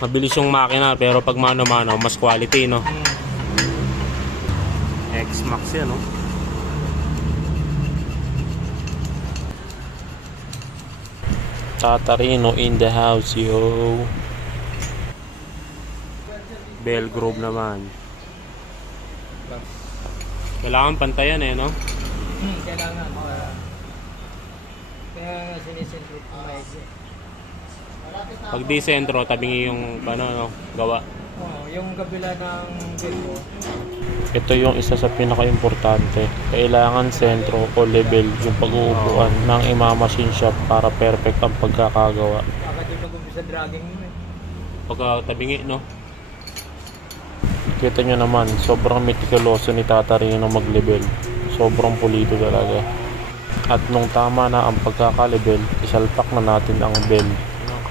Mabilis yung makina pero pag mano-mano mas quality, no? X-Max yan, no? Tatarino in the house, yo. Bell Grove naman. Kailangan pantayan eh, no? Kailangan. Kaya sinisentro ko maigi. Pag di sentro, tabingi yung no, gawa. Yung kabila ng gate. Ito yung isa sa pinaka-importante. Kailangan sentro o level yung pag-uupuan ng imamachine shop para perfect ang pagkakagawa. Baka di mag-umpisa dragging mo eh. Pagka tabingi, no? Kita nyo naman, sobrang meticuloso ni Tatarino mag-level. Sobrang pulido talaga. At nung tama na ang pagkaka-level, isalpak na natin ang bell.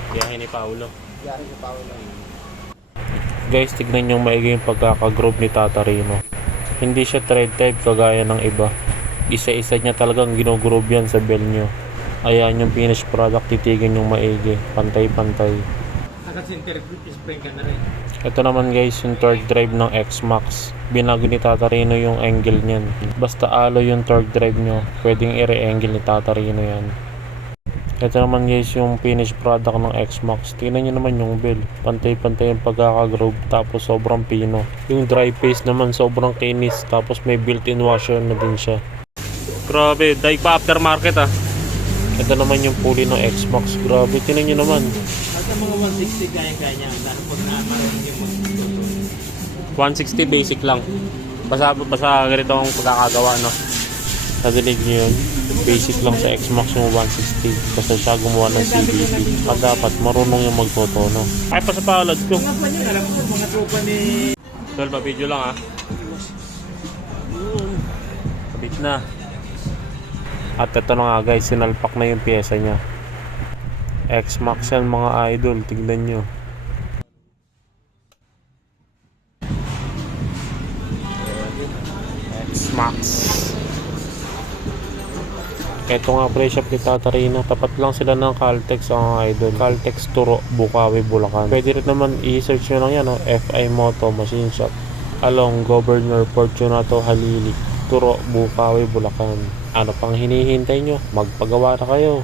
Biyahe ni Paolo. Biyahe ni Paolo. Guys, tignan nyo maigi yung pagkaka-groove ni Tatarino. Hindi siya thread type kagaya ng iba. Isa-isa niya talagang gino-groove yan sa bell nyo. Ayan yung finished product, titigan yung maigi. Pantay-pantay. Naka-center spring ka na rin. Ito naman guys, yung torque drive ng X-Max. Binago ni Tatarino yung angle niyan. Basta alo yung torque drive nyo, pwedeng i-re-angle ni Tatarino yan. Ito naman guys, yung finished product ng X-Max. Tingnan nyo naman yung bell. Pantay-pantay yung pagkaka-groove, tapos sobrang pino. Yung dry paste naman sobrang kinis, tapos may built-in washer na din siya. Grabe, daig pa aftermarket ah. Ito naman yung pulley ng X-Max. Grabe, tingnan nyo naman. At ang mga 160 kaya-kaya lalo pag na-marami yung 160 basic lang. Basta ganito ang pagkakagawa, no? Nadinig nyo yun? Basic lang sa X-Max yung 160. Basta siya gumawa ng CVT. At dapat marunong yung magtotono. Ay pa sa palad ko. mga pan yun, alam ko mga tropa ni... 12 video lang ah. Kabit na. At ito na nga guys, sinalpak na yung pyesa niya. X-Max yan mga idol, tignan nyo. X-Max. Ito nga pre-shop ni Tatarino. Tapat lang sila ng Caltex ang idol. Caltex Turo, Bukawi, Bulacan. Pwede rin naman i-search nyo lang yan, no? FI Moto Machine Shop along Governor Fortunato Halili, Turo, Bukawi, Bulacan. Ano pang hinihintay nyo? Magpagawa na kayo.